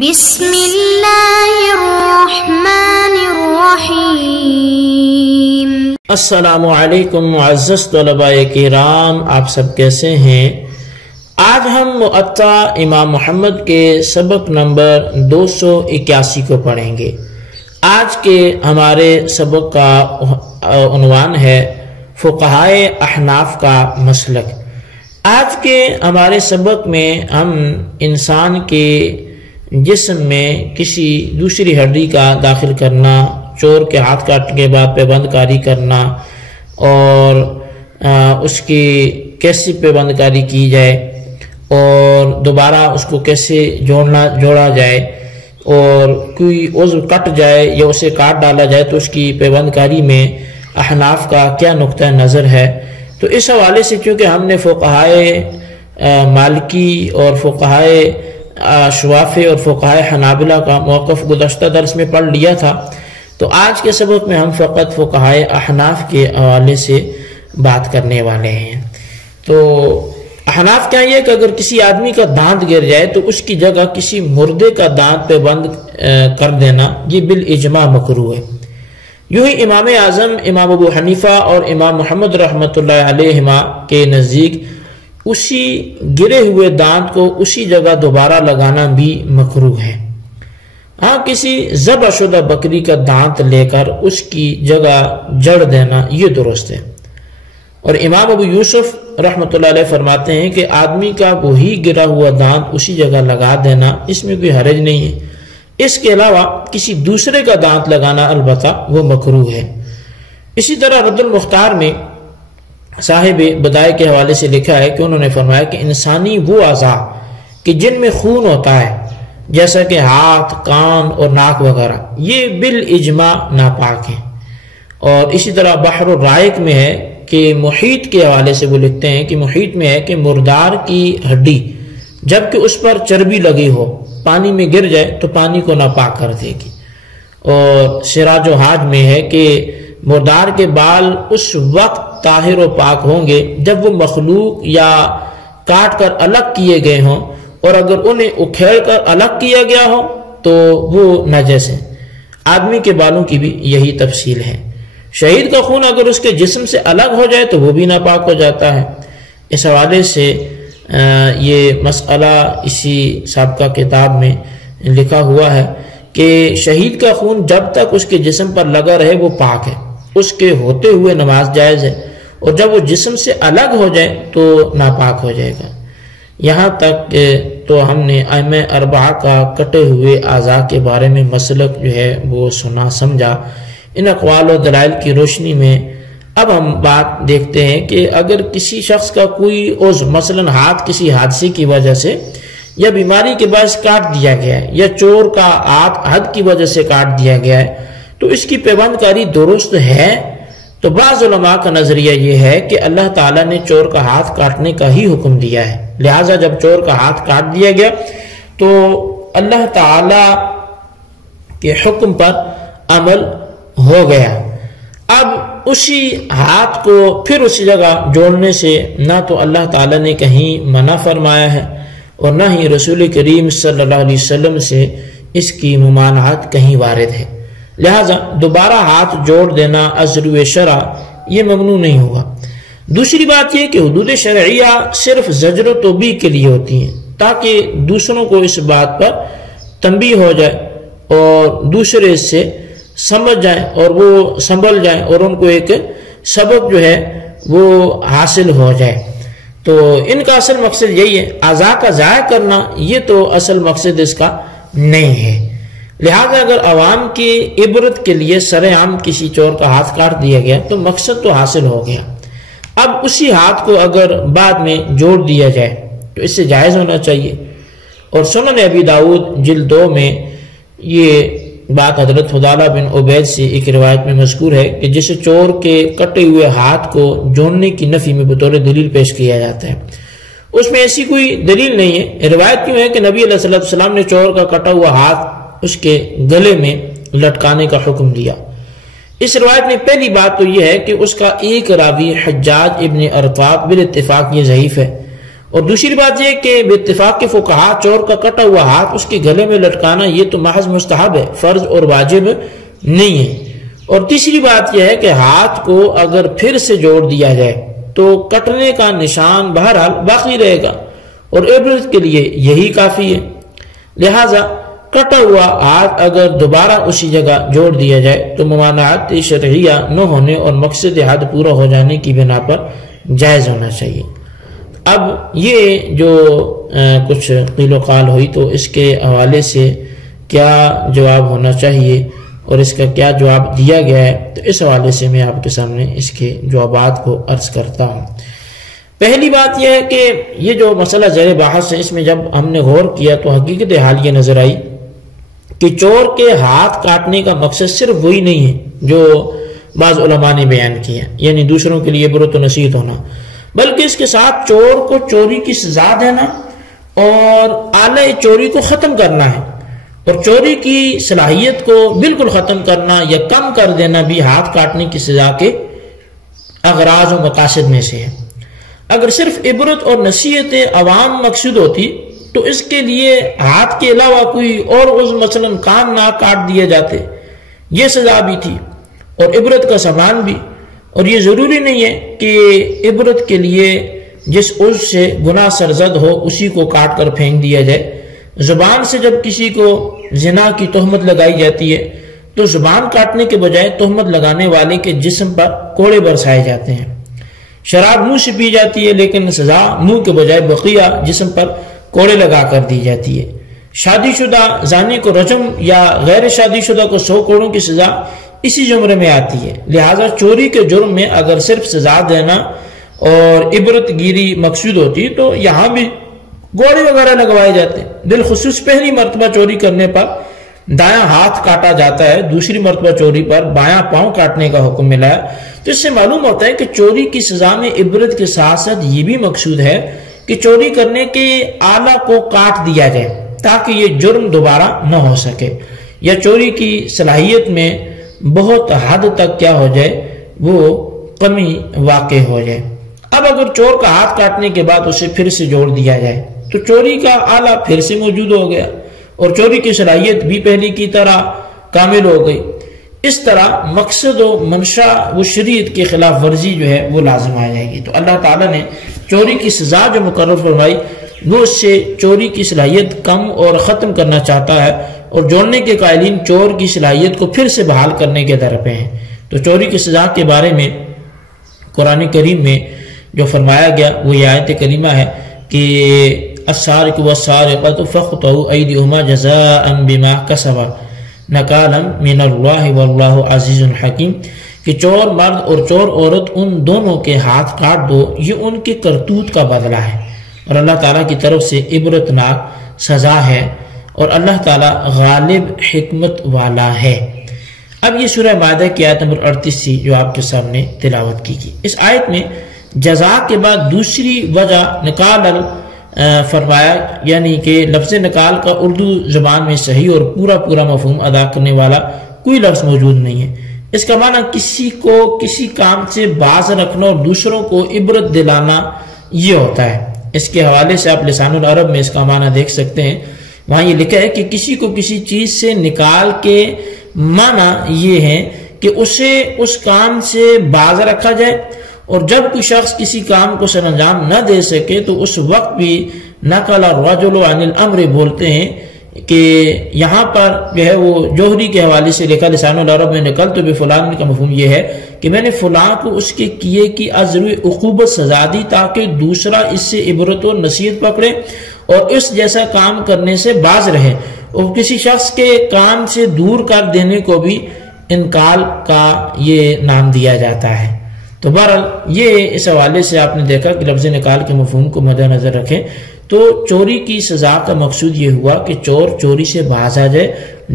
بسم اللہ الرحمن الرحیم۔ السلام علیکم معزز طلباء کرام، آپ سب کیسے ہیں؟ آج ہم مؤطا امام محمد کے سبق نمبر 281 کو پڑھیں گے۔ آج کے ہمارے سبق کا عنوان ہے فقہائے احناف کا مسلک۔ آج کے ہمارے سبق میں ہم انسان کے جسم میں کسی دوسری ہڈی کا داخل کرنا، چور کے ہاتھ کاٹنے کے بعد پیوند کاری کرنا اور اس کی کیسی پیوند کاری کی جائے اور دوبارہ اس کو کیسے جوڑا جائے، اور کوئی عضو کٹ جائے یا اسے کاٹ ڈالا جائے تو اس کی پیوند کاری میں احناف کا کیا نقطہ نظر ہے۔ تو اس حوالے سے چونکہ ہم نے فقہائے مالکی اور فقہائے شوافی اور فقہائے حنابلہ کا موقف گزشتہ درس میں پڑھ لیا تھا، تو آج کے سبق میں ہم فقط فقہائے احناف کے حوالے سے بات کرنے والے ہیں۔ تو احناف کیا یہ کہ اگر کسی آدمی کا دانت گر جائے تو اس کی جگہ کسی مردے کا دانت پہ بند کر دینا یہ بالاجماع مکروہ ہے۔ یوں ہی امام اعظم امام ابو حنیفہ اور امام محمد رحمۃ اللہ علیہما کے نزدیک اسی گرے ہوئے دانت کو اسی جگہ دوبارہ لگانا بھی مکروہ ہے۔ ہاں، کسی ذبح شدہ بکری کا دانت لے کر اس کی جگہ جڑ دینا یہ درست ہے۔ اور امام ابو یوسف رحمۃ اللہ علیہ فرماتے ہیں کہ آدمی کا وہی گرا ہوا دانت اسی جگہ لگا دینا اس میں کوئی حرج نہیں ہے، اس کے علاوہ کسی دوسرے کا دانت لگانا البتہ وہ مکروہ ہے۔ اسی طرح رد المختار میں صاحب بدائع کے حوالے سے لکھا ہے کہ انہوں نے فرمایا کہ انسانی وہ اعضاء کہ جن میں خون ہوتا ہے جیسا کہ ہاتھ، کان اور ناک وغیرہ، یہ بالاجماع ناپاک ہیں۔ اور اسی طرح بحر الرائق میں ہے کہ محیط کے حوالے سے وہ لکھتے ہیں کہ محیط میں ہے کہ مردار کی ہڈی جبکہ اس پر چربی لگی ہو پانی میں گر جائے تو پانی کو ناپاک کر دے گی۔ اور سراج و حاج میں ہے کہ مردار کے بال اس وقت طاہر و پاک ہوں گے جب وہ مخلوق یا کاٹ کر الگ کیے گئے ہوں، اور اگر انہیں اکھیڑ کر الگ کیا گیا ہو تو وہ نجس ہیں۔ آدمی کے بالوں کی بھی یہی تفصیل ہے۔ شہید کا خون اگر اس کے جسم سے الگ ہو جائے تو وہ بھی ناپاک ہو جاتا ہے۔ اس حوالے سے یہ مسئلہ اسی سابقہ کتاب میں لکھا ہوا ہے کہ شہید کا خون جب تک اس کے جسم پر لگا رہے وہ پاک ہے، اس کے ہوتے ہوئے نماز جائز ہے، اور جب وہ جسم سے الگ ہو جائے تو ناپاک ہو جائے گا۔ یہاں تک تو ہم نے ائمہ اربعہ کا کٹے ہوئے اعضاء کے بارے میں مسلک جو ہے وہ سنا سمجھا۔ ان اقوال و دلائل کی روشنی میں اب ہم بات دیکھتے ہیں کہ اگر کسی شخص کا کوئی عضو مثلا ہاتھ کسی حادثے کی وجہ سے یا بیماری کے باعث کاٹ دیا گیا ہے یا چور کا ہاتھ حد کی وجہ سے کاٹ دیا گیا ہے تو اس کی پیوند کاری درست ہے؟ تو بعض علماء کا نظریہ یہ ہے کہ اللہ تعالیٰ نے چور کا ہاتھ کاٹنے کا ہی حکم دیا ہے، لہٰذا جب چور کا ہاتھ کاٹ دیا گیا تو اللہ تعالیٰ کے حکم پر عمل ہو گیا۔ اب اسی ہاتھ کو پھر اسی جگہ جوڑنے سے نہ تو اللہ تعالیٰ نے کہیں منع فرمایا ہے اور نہ ہی رسول کریم صلی اللہ علیہ وسلم سے اس کی ممانعت کہیں وارد ہے، لہٰذا دوبارہ ہاتھ جوڑ دینا ازرو شرع یہ ممنوع نہیں ہوگا۔ دوسری بات یہ کہ حدود شرعیہ صرف زجر و توبیخ کے لیے ہوتی ہیں تاکہ دوسروں کو اس بات پر تنبیہ ہو جائے اور دوسرے اس سے سمجھ جائیں اور وہ سنبھل جائیں اور ان کو ایک سبق جو ہے وہ حاصل ہو جائے۔ تو ان کا اصل مقصد یہی ہے، اعضاء کا ضائع کرنا یہ تو اصل مقصد اس کا نہیں ہے۔ لہذا اگر عوام کی عبرت کے لیے سر عام کسی چور کا ہاتھ کاٹ دیا گیا تو مقصد تو حاصل ہو گیا۔ اب اسی ہاتھ کو اگر بعد میں جوڑ دیا جائے تو اس سے جائز ہونا چاہیے۔ اور سنن ابی داؤد جلد 2 میں یہ بات حضرت فضالہ بن عبید سے ایک روایت میں مذکور ہے کہ جسے چور کے کٹے ہوئے ہاتھ کو جوڑنے کی نفی میں بطور دلیل پیش کیا جاتا ہے، اس میں ایسی کوئی دلیل نہیں ہے۔ روایت کیوں ہے کہ نبی علیہ السلام نے چور کا کٹا ہوا ہاتھ اس کے گلے میں لٹکانے کا حکم دیا۔ اس روایت میں پہلی بات تو یہ ہے کہ اس کا ایک راوی حجاج ابن ارطاب بالاتفاق یہ ضعیف ہے، اور دوسری بات یہ کہ بے اتفاق کے فقہا چور کا کٹا ہوا ہاتھ اس کے گلے میں لٹکانا یہ تو محض مستحب ہے، فرض اور واجب نہیں ہے۔ اور تیسری بات یہ ہے کہ ہاتھ کو اگر پھر سے جوڑ دیا جائے تو کٹنے کا نشان بہرحال باقی رہے گا اور عبرت کے لیے یہی کافی ہے۔ لہذا کٹا ہوا ہاتھ اگر دوبارہ اسی جگہ جوڑ دیا جائے تو ممانعت شرعیہ نہ ہونے اور مقصد حد پورا ہو جانے کی بنا پر جائز ہونا چاہیے۔ اب یہ جو کچھ قیل و قال ہوئی تو اس کے حوالے سے کیا جواب ہونا چاہیے اور اس کا کیا جواب دیا گیا ہے، تو اس حوالے سے میں آپ کے سامنے اس کے جوابات کو عرض کرتا ہوں۔ پہلی بات یہ ہے کہ یہ جو مسئلہ زیر بحث ہے، اس میں جب ہم نے غور کیا تو حقیقت حال یہ نظر آئی کہ چور کے ہاتھ کاٹنے کا مقصد صرف وہی نہیں ہے جو بعض علماء نے بیان کیا، یعنی دوسروں کے لیے عبرت و نصیحت ہونا، بلکہ اس کے ساتھ چور کو چوری کی سزا دینا اور آلہ چوری کو ختم کرنا ہے، اور چوری کی صلاحیت کو بالکل ختم کرنا یا کم کر دینا بھی ہاتھ کاٹنے کی سزا کے اغراض و مقاصد میں سے ہے۔ اگر صرف عبرت اور نصیحت عوام مقصود ہوتی تو اس کے لیے ہاتھ کے علاوہ کوئی اور عضو مثلا کان نہ کاٹ دیے جاتے، یہ سزا بھی تھی اور عبرت کا سامان بھی۔ اور یہ ضروری نہیں ہے کہ عبرت کے لیے جس عضو سے گناہ سرزد ہو اسی کو کاٹ کر پھینک دیا جائے۔ زبان سے جب کسی کو زنا کی تہمت لگائی جاتی ہے تو زبان کاٹنے کے بجائے تہمت لگانے والے کے جسم پر کوڑے برسائے جاتے ہیں۔ شراب منہ سے پی جاتی ہے لیکن سزا منہ کے بجائے بقیہ جسم پر کوڑے لگا کر دی جاتی ہے۔ شادی شدہ زانی کو رجم یا غیر شادی شدہ کو 100 کوڑوں کی سزا اسی زمرے میں آتی ہے۔ لہٰذا چوری کے جرم میں اگر صرف سزا دینا اور عبرت گیری مقصود ہوتی تو یہاں بھی گوڑے وغیرہ لگوائے جاتے۔ بالخصوص پہلی مرتبہ چوری کرنے پر دایاں ہاتھ کاٹا جاتا ہے، دوسری مرتبہ چوری پر بایاں پاؤں کاٹنے کا حکم ملا ہے۔ تو اس سے معلوم ہوتا ہے کہ چوری کی سزا میں عبرت کے ساتھ ساتھ یہ بھی مقصود ہے کہ چوری کرنے کے آلہ کو کاٹ دیا جائے تاکہ یہ جرم دوبارہ نہ ہو سکے، یا چوری کی صلاحیت میں بہت حد تک کیا ہو جائے، وہ کمی واقع ہو جائے۔ اب اگر چور کا ہاتھ کاٹنے کے بعد اسے پھر سے جوڑ دیا جائے تو چوری کا آلہ پھر سے موجود ہو گیا اور چوری کی صلاحیت بھی پہلی کی طرح کامل ہو گئی۔ اس طرح مقصد و منشا و شریعت کی خلاف ورزی جو ہے وہ لازم آ جائے گی۔ تو اللہ تعالیٰ نے چوری کی سزا جو مقرر فرمائی وہ اس سے چوری کی صلاحیت کم اور ختم کرنا چاہتا ہے، اور جوڑنے کے قائلین چور کی صلاحیت کو پھر سے بحال کرنے کے در پہ ہیں۔ تو چوری کی سزا کے بارے میں قرآن کریم میں جو فرمایا گیا وہ یہ آیت کریمہ ہے کہ السارق والسارقۃ فاقطعوا ایدیہما جزاء بما کسبا نکالا من اللہ واللہ عزیز حکیم، کہ چور مرد اور چور عورت ان دونوں کے ہاتھ کاٹ دو، یہ ان کے کرتوت کا بدلہ ہے اور اللہ تعالیٰ کی طرف سے عبرتناک سزا ہے، اور اللہ تعالیٰ غالب حکمت والا ہے۔ اب یہ سورہ مائدہ کی آیت نمبر 38 سی جو آپ کے سامنے تلاوت کی گئی، اس آیت میں جزا کے بعد دوسری وجہ نکال فرمایا، یعنی کہ لفظ نکال کا اردو زبان میں صحیح اور پورا مفہوم ادا کرنے والا کوئی لفظ موجود نہیں ہے۔ اس کا معنی کسی کو کسی کام سے باز رکھنا اور دوسروں کو عبرت دلانا یہ ہوتا ہے۔ اس کے حوالے سے آپ لسان العرب میں اس کا معنی دیکھ سکتے ہیں، وہاں یہ لکھا ہے کہ کسی کو کسی چیز سے نکال کے معنی یہ ہے کہ اسے اس کام سے باز رکھا جائے، اور جب کوئی شخص کسی کام کو سر انجام نہ دے سکے تو اس وقت بھی نقل الرجل عن الامر بولتے ہیں، کہ یہاں پر جو ہے وہ جوہری کے حوالے سے لکھا لسان العرب میں نقل تو بفلان کا مفہوم یہ ہے کہ میں نے فلاں کو اس کے کیے کی عذر عقوبت سزا دی تاکہ دوسرا اس سے عبرت و نصیحت پکڑے اور اس جیسا کام کرنے سے باز رہے، اور کسی شخص کے کام سے دور کر دینے کو بھی انکال کا یہ نام دیا جاتا ہے۔ تو بہرحال یہ اس حوالے سے آپ نے دیکھا کہ لفظ نکال کے مفہوم کو مد نظر رکھیں تو چوری کی سزا کا مقصود یہ ہوا کہ چور چوری سے باز آ جائے،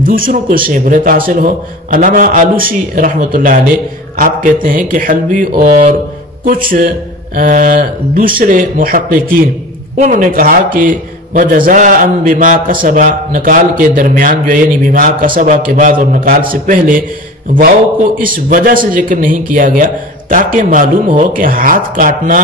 دوسروں کو سے عبرت حاصل ہو۔ علامہ آلوسی رحمۃ اللہ علیہ آپ کہتے ہیں کہ حلبی اور کچھ دوسرے محققین انہوں نے کہا کہ وَجَزَاءً بِمَا كَسَبَ نکال کے درمیان جو یعنی بِمَا كَسَبَ کے بعد اور نکال سے پہلے واو کو اس وجہ سے ذکر نہیں کیا گیا تاکہ معلوم ہو کہ ہاتھ کاٹنا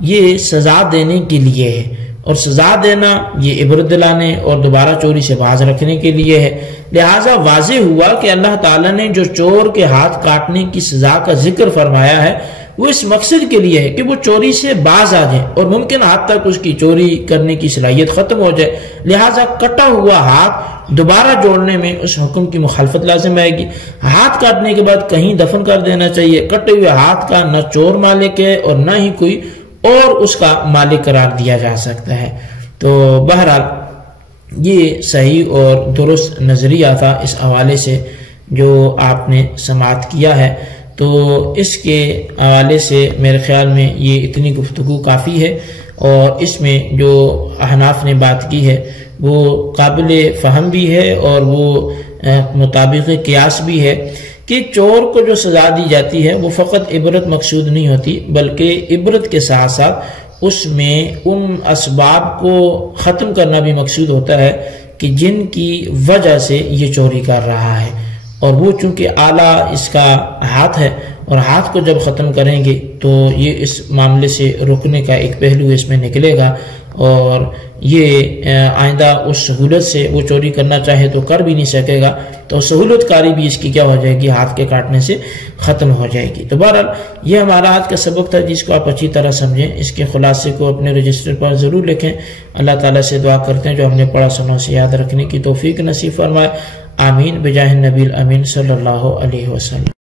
یہ سزا دینے کے لیے ہے، اور سزا دینا یہ عبرت دلانے اور دوبارہ چوری سے باز رکھنے کے لیے ہے۔ لہٰذا واضح ہوا کہ اللہ تعالیٰ نے جو چور کے ہاتھ کاٹنے کی سزا کا ذکر فرمایا ہے وہ اس مقصد کے لیے ہے کہ وہ چوری سے باز آ جائے اور ممکن حد تک اس کی چوری کرنے کی صلاحیت ختم ہو جائے۔ لہٰذا کٹا ہوا ہاتھ دوبارہ جوڑنے میں اس حکم کی مخالفت لازم آئے گی۔ ہاتھ کاٹنے کے بعد کہیں دفن کر دینا چاہیے۔ کٹے ہوئے ہاتھ کا نہ چور مالک ہے اور نہ ہی کوئی اور اس کا مالک قرار دیا جا سکتا ہے۔ تو بہرحال یہ صحیح اور درست نظریہ تھا اس حوالے سے جو آپ نے سماعت کیا ہے۔ تو اس کے حوالے سے میرے خیال میں یہ اتنی گفتگو کافی ہے، اور اس میں جو احناف نے بات کی ہے وہ قابل فہم بھی ہے اور وہ مطابق قیاس بھی ہے کہ چور کو جو سزا دی جاتی ہے وہ فقط عبرت مقصود نہیں ہوتی، بلکہ عبرت کے ساتھ ساتھ اس میں ان اسباب کو ختم کرنا بھی مقصود ہوتا ہے کہ جن کی وجہ سے یہ چوری کر رہا ہے، اور وہ چونکہ اعلیٰ اس کا ہاتھ ہے، اور ہاتھ کو جب ختم کریں گے تو یہ اس معاملے سے رکنے کا ایک پہلو اس میں نکلے گا، اور یہ آئندہ اس سہولت سے وہ چوری کرنا چاہے تو کر بھی نہیں سکے گا، تو سہولت کاری بھی اس کی کیا ہو جائے گی، ہاتھ کے کاٹنے سے ختم ہو جائے گی۔ تو بہرحال یہ ہمارا آج کا سبق تھا جس کو آپ اچھی طرح سمجھیں، اس کے خلاصے کو اپنے رجسٹر پر ضرور لکھیں۔ اللہ تعالیٰ سے دعا کرتے ہیں جو ہم نے پڑھا سنا سے یاد رکھنے کی توفیق نصیب فرمائے، آمین بجاہ النبی الامین صلی اللہ علیہ وسلم۔